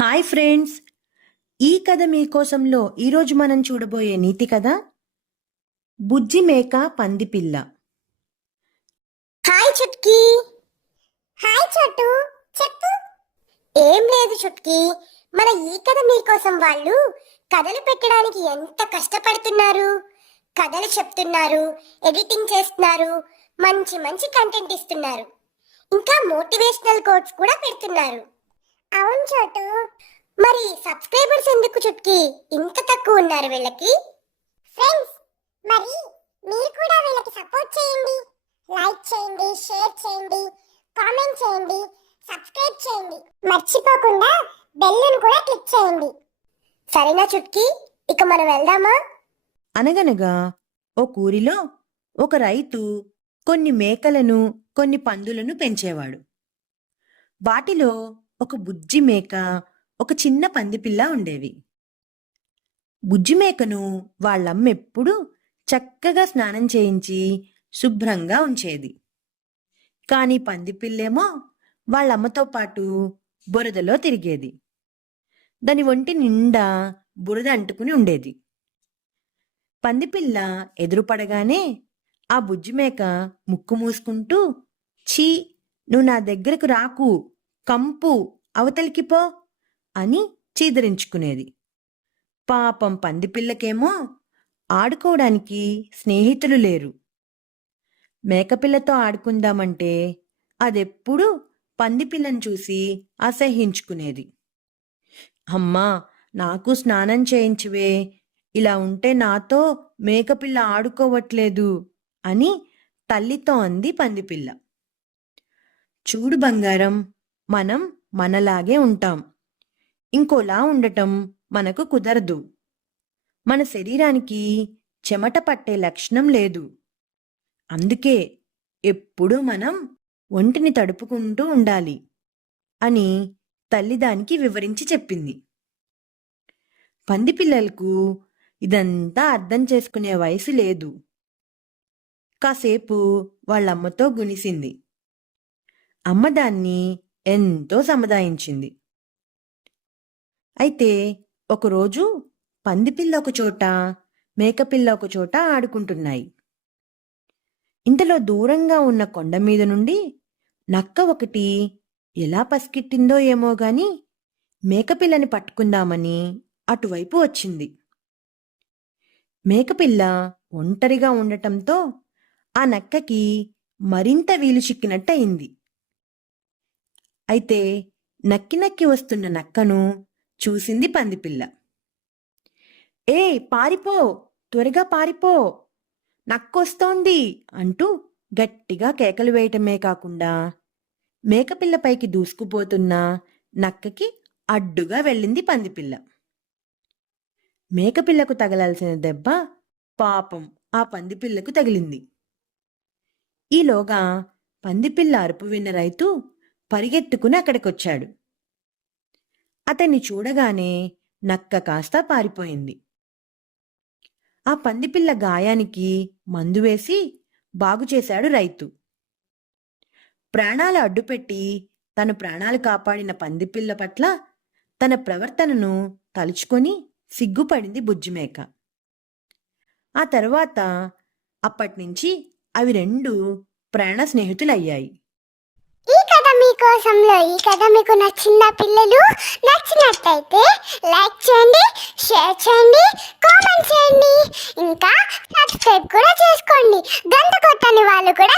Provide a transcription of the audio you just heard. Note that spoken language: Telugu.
హాయ్ ఫ్రెండ్స్, ఈ కథ మీకోసంలో ఈరోజు మనం చూడబోయే నీతి కథ బుజ్జి మేక పందిపిల్ల. హాయ్ చుట్కీ. హాయ్ చోటు, చెప్పు. ఏం లేదు చుట్కీ, మన ఈ కథ మీకోసం వాళ్ళు కథలు పెట్టడానికి ఎంత కష్టపడుతున్నారు. కథలు చెప్తున్నారు, ఎడిటింగ్ చేస్తున్నారు, మంచి మంచి కంటెంట్ ఇస్తున్నారు, ఇంకా మోటివేషనల్ కోట్స్ కూడా పెడుతున్నారు. అవును చోటు, మరి సబ్స్క్రైబర్స్ ఎందుకు చుట్కీ ఇంత తక్కువ ఉన్నారు వీళ్ళకి? ఫ్రెండ్స్, మరి మీరు కూడా వీళ్ళకి సపోర్ట్ చేయండి. లైక్ చేయండి, షేర్ చేయండి, కామెంట్ చేయండి, సబ్స్క్రైబ్ చేయండి, మర్చిపోకుండా బెల్లును కూడా క్లిక్ చేయండి. సరేనా చుట్కీ, ఇక మనం వెళ్దామా? అనగనగా ఓ ఊరిలో ఒక రైతు కొన్ని మేకలను, కొన్ని పందులను పెంచేవాడు. వాటిలో ఒక బుజ్జి మేక, ఒక చిన్న పందిపిల్ల ఉండేవి. బుజ్జి మేకను వాళ్ళమ్మ ఎప్పుడూ చక్కగా స్నానం చేయించి శుభ్రంగా ఉంచేది. కానీ పందిపిల్లేమో వాళ్ళమ్మతో పాటు బురదలో తిరిగేది. దాని ఒంటి నిండా బురద అంటుకుని ఉండేది. పందిపిల్ల ఎదురుపడగానే ఆ బుజ్జిమేక ముక్కు మూసుకుంటూ, ఛీ, నువ్వు నా దగ్గరకు రాకు, కంపు, అవతలికి పో అని చీదరించుకునేది. పాపం పందిపిల్లకేమో ఆడుకోవడానికి స్నేహితులు లేరు. మేకపిల్లతో ఆడుకుందామంటే అదెప్పుడూ పందిపిల్లను చూసి అసహ్యించుకునేది. అమ్మా, నాకు స్నానం చేయించువే, ఇలా ఉంటే నాతో మేకపిల్ల ఆడుకోవట్లేదు అని తల్లితో అంది పందిపిల్ల. చూడు బంగారం, మనం మనలాగే ఉంటాం, ఇంకోలా ఉండటం మనకు కుదరదు. మన శరీరానికి చెమట పట్టే లక్షణం లేదు. అందుకే ఎప్పుడూ మనం ఒంటిని తడుపుకుంటూ ఉండాలి అని తల్లి దానికి వివరించి చెప్పింది. పందిపిల్లలకు ఇదంతా అర్థం చేసుకునే వయసు లేదు. కాసేపు వాళ్ళమ్మతో గునిసింది. అమ్మ దాన్ని ఎంతో సముదాయించింది. అయితే ఒకరోజు పందిపిల్ల ఒక చోట, మేకపిల్ల ఒక చోట ఆడుకుంటున్నాయి. ఇంతలో దూరంగా ఉన్న కొండ మీద నుండి నక్క ఒకటి ఎలా పసికిట్టిందో ఏమో గాని మేకపిల్లని పట్టుకుందామని అటువైపు వచ్చింది. మేకపిల్ల ఒంటరిగా ఉండటంతో ఆ నక్కకి మరింత వీలు చిక్కినట్టయింది. అయితే నక్కి నక్కి వస్తున్న నక్కను చూసింది పందిపిల్ల. ఏ, పారిపో, త్వరగా పారిపో, నక్కొస్తోంది అంటూ గట్టిగా కేకలు వేయటమే కాకుండా మేకపిల్లపైకి దూసుకుపోతున్న నక్కకి అడ్డుగా వెళ్ళింది పందిపిల్ల. మేకపిల్లకు తగలాల్సిన దెబ్బ పాపం ఆ పందిపిల్లకు తగిలింది. ఈలోగా పందిపిల్ల అరుపు విన్న రైతు పరిగెత్తుకుని అక్కడికొచ్చాడు. అతన్ని చూడగానే నక్క కాస్త పారిపోయింది. ఆ పందిపిల్ల గాయానికి మందు వేసి బాగుచేశాడు రైతు. ప్రాణాలు అడ్డుపెట్టి తన ప్రాణాలు కాపాడిన పందిపిల్ల పట్ల తన ప్రవర్తనను తలుచుకొని సిగ్గుపడింది బుజ్జిమేక. ఆ తరువాత అప్పటినుంచి అవి రెండు ప్రాణ స్నేహితులయ్యాయి. ఈ కథ ఈ కథ మీకు నచ్చిందా పిల్లలు? నచ్చినట్టయితే లైక్ చేయండి, షేర్ చేయండి, కామెంట్ చేయండి, ఇంకా సబ్స్క్రైబ్ కూడా చేసుకోండి. గంట కొట్టని వాళ్ళు కూడా